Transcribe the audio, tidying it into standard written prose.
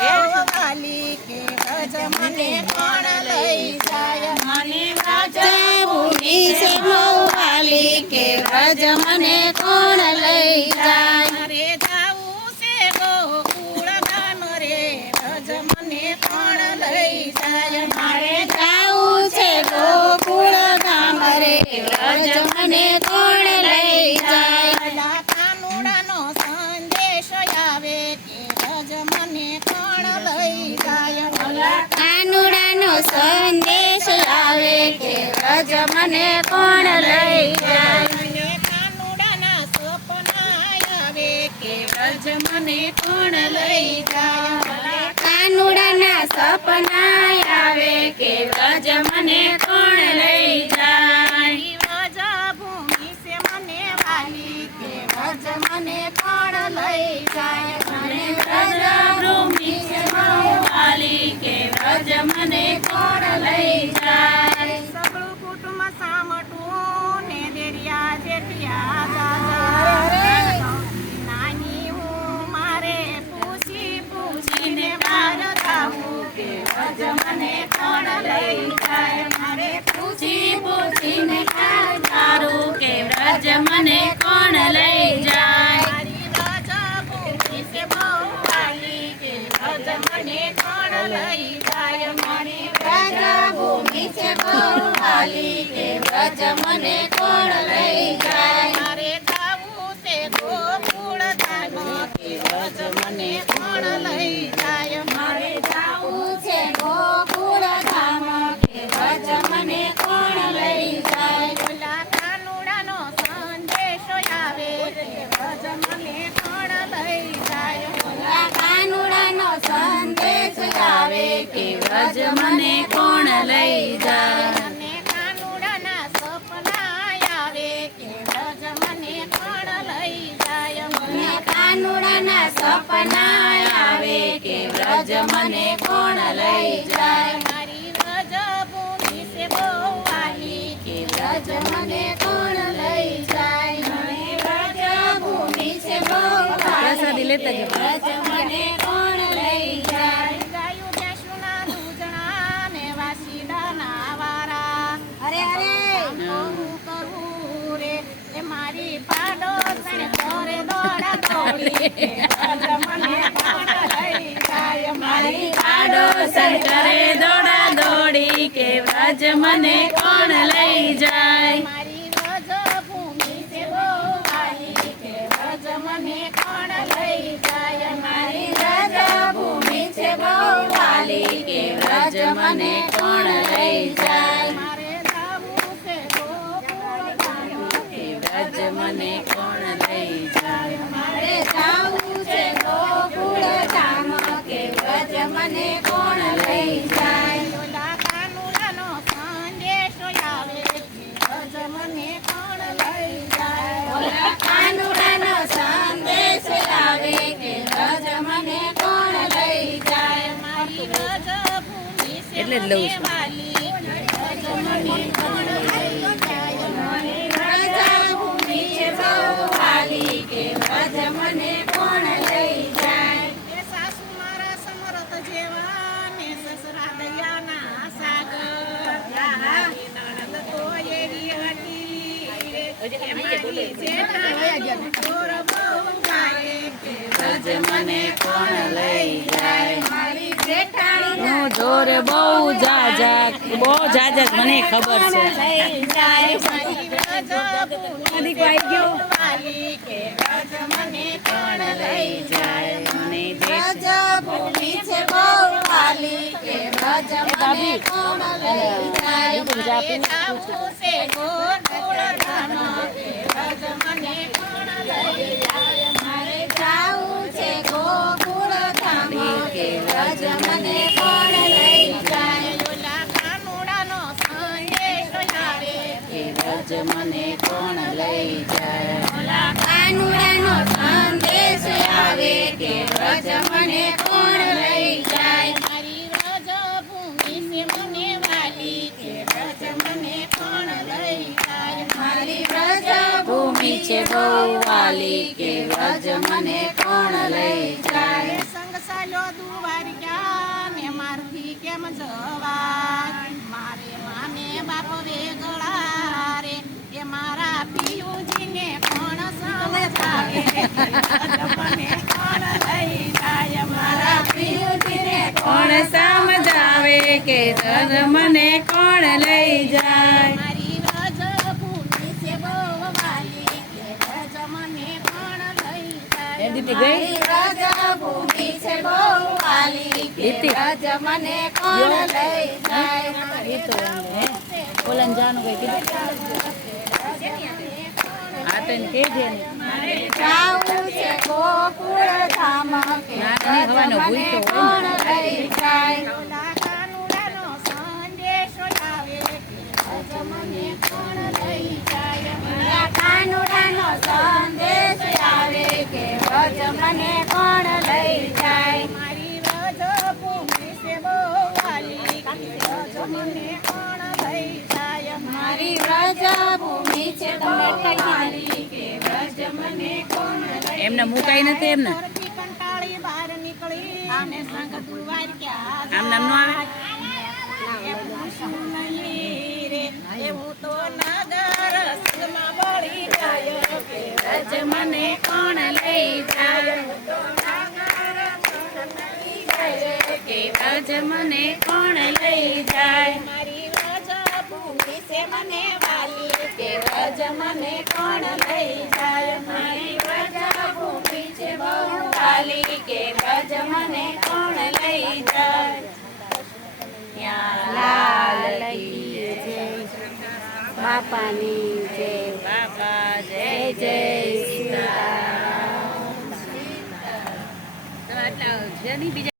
વાલી કે વ્રજ મને કોણ લઈ જાય મને વ્રજભૂમિ છે બહુ વાલી કે વ્રજ મને કોણ લઈ જાય મારે જાવું છે ગોકુળ ધામ રે વ્રજ મને કોણ લઈ જાય મારે જાવું છે ગોકુળ ધામ રે વ્રજ મને કોણ લઈ જાય કાનુડાનો સંદેશ આવે કે વ્રજ મને કોણ લઈ જાય કાનુડાનો સંદેશ આવે કે વ્રજ મને કોણ લઈ જાય કાનુડાના સપના આવે કે વ્રજ મને કોણ લઈ જાય કાનુડાના સપના આવે કે વ્રજ મને કોણ લઈ જાય વ્રજભૂમિ છે મને વાલી કે વ્રજ મને કોણ લઈ જાય મને વ્રજભૂમિ છે વાલી કે વ્રજ મને કોણ લઈ જાય સગળું કુટુંબ સામટું ને દેરિયા જેઠિયા દાદા નાની હું મારે પૂછીને બહાર જાઉં કે વ્રજ મને કોણ લઈ જાય મારે પૂછીને બહાર જાઉં કે વ્રજ મને કોણ લઈ જાય મારી વ્રજભૂમિ છે બહુ વાલી કે વ્રજ મને કોણ લઈ જાય મારી વ્રજભૂમિ છે બહુ વાલી કે વ્રજ મને કોણ લઈ જાય મારે જાવું છે ગોકુળ ધામ કે વ્રજ મને કોણ લઈ જાય મારે જાવું છે ગોકુળ ધામ કે વ્રજ મને કોણ લઈ જાય ઓલા કાનુડાનો સંદેશો આવે કે વ્રજ મને કોણ લઈ જાય ઓલા કાનુડાનો સંદેશ આવે કે વ્રજ મને કોણ લઈ જાય મને કાનુડાના સપના આવે કે વ્રજ મને કોણ લઈ જાય મને કાનુડાના સપના આવે કે વ્રજ મને કોણ લઈ જાય મારી વ્રજભૂમિ છે બહુ વાલી કે વ્રજ મને કોણ લઈ જાય મારી વ્રજભૂમિ છે બહુ વાલી લેતા જ વ્રજ મને કોણ લઈ જાય ગાયું ભેંસુના દૂધણા ને વાસીડાના વારા અરે હું કરું રે એ મારી પાડોશણ કરે દોડા દોડી વ્રજ મને કોણ લઈ જાય મારી પાડોશણ કરે દોડા દોડી કે વ્રજ મને કોણ લઈ જાય મારી વ્રજભૂમિ છે બહુ વાલી કે વ્રજ મને કોણ લઈ જાય મારી વ્રજભૂમિ છે બહુ વાલી કે વ્રજ મને કોણ લઈ જાય મારે જાવું છે ગોકુળ ધામ કે વ્રજ મને કોણ લઈ જાય મારે જાવું છે ગોકુળ ધામ કે વ્રજ મને કોણ લઈ જાય ઓલા કાનુડાનો સંદેશો આવે કે વ્રજ મને કોણ લઈ જાય ઓલા કાનુડાનો સંદેશ આવે કે વ્રજ મને કોણ લઈ જાય મારી વ્રજભૂમિ છે મને વાલી કે વ્રજ મને કોણ લઈ જાય મારી વ્રજભૂમિ છે બહુ વાલી કે વ્રજ મને કોણ લઈ જાય એ સાસુ મારા સમરથ જેવા ને સસરા દયાના સાગર મારી નણંદ તો એવી હતી રે મારી જેઠાણી જોર બહુ ગાય કે વ્રજ મને કોણ લઈ જાય મારી જેઠાણીનો જોર બહુ જાજા મને ખબર છે લઈ જાય મારી વ્રજભૂમિ વાલી કે વ્રજ મને કોણ લઈ જાય મને વ્રજભૂમિ છે બહુ વાલી કે વ્રજ મને કોણ લઈ જાય મારે જાવું છે ગોકુળ ધામ કે વ્રજ મને કોણ લઈ જાય મારે જાવું છે ગોકુળ ધામ કે વ્રજ મને કોણ લઈ જાય ઓલા કાનુડાનો સંદેશો આવે કે વ્રજ મને કોણ લઈ જાય ઓલા કાનુડાનો સંદેશ આવે કે વ્રજ મને કોણ લઈ જાય મારી વ્રજભૂમિ છે મને વાલી કે વ્રજ મને કોણ લઈ જાય મારી વ્રજભૂમિ છે બહુ વાલી કે વ્રજ મને કોણ લઈ જાય સંગ સાલો દુવારી કેમ જવાય મારે માને બાપ વેગળા રે એ મારા પિયુજીને કોણ સમજાવે મને કોણ લઈ જાય મારા પિયુજીને કોણ સમજાવે કે તન મને કોણ લઈ જાય મારી વ્રજ ભૂમિ છે બહુ વાલી કે વ્રજ મને કોણ લઈ જાય એ દીદી ગઈ? મારી વ્રજ ભૂમિ છે બહુ વાલી કે દીદી. વ્રજ મને કોણ લઈ જાય એ તો બોલન જાનું કઈ કીધું હા તો એને કહેજે ને. જાવું છે ગોકુળ ધામ કે નાની હવાનો ભૂઈ તો હોય ને. કોણ લઈ જાય ઓલા કાનુડાનો સંદેશો આવે કે વ્રજ મને કોણ લઈ જાય ઓલા કાનુડાનો સંદેશ આવે કે વ્રજ મને કોણ લઈ જાય મારી વ્રજ ભૂમિ છે બહુ વાલી કે વ્રજ મને કોણ લઈ જાય મારી વ્રજ ભૂમિ છે બહુ વાલી કે વ્રજ મને કોણ લઈ એમને મુકાઈ નથી એમને ઘરથી કંટાળી બહાર નીકળી અને સંગ દુવાર ક્યાં આમ નામ નો આવે એવું શું નહીં રે એવું તો નગર સંગમાં બળી જાય કે વ્રજ મને કોણ લઈ જાય કે વ્રજ મને કોણ લઈ જાય મારી વ્રજ ભૂમિ છે મને વાલી કે વ્રજ મને કોણ લઈ જાય મારી વ્રજ ભૂમિ છે બહુ વાલી કે વ્રજ મને કોણ લઈ જાય લાલ કી જય બાપાની જય બાપા જય જય જય સીતારામ તો એટલે જેની બીજા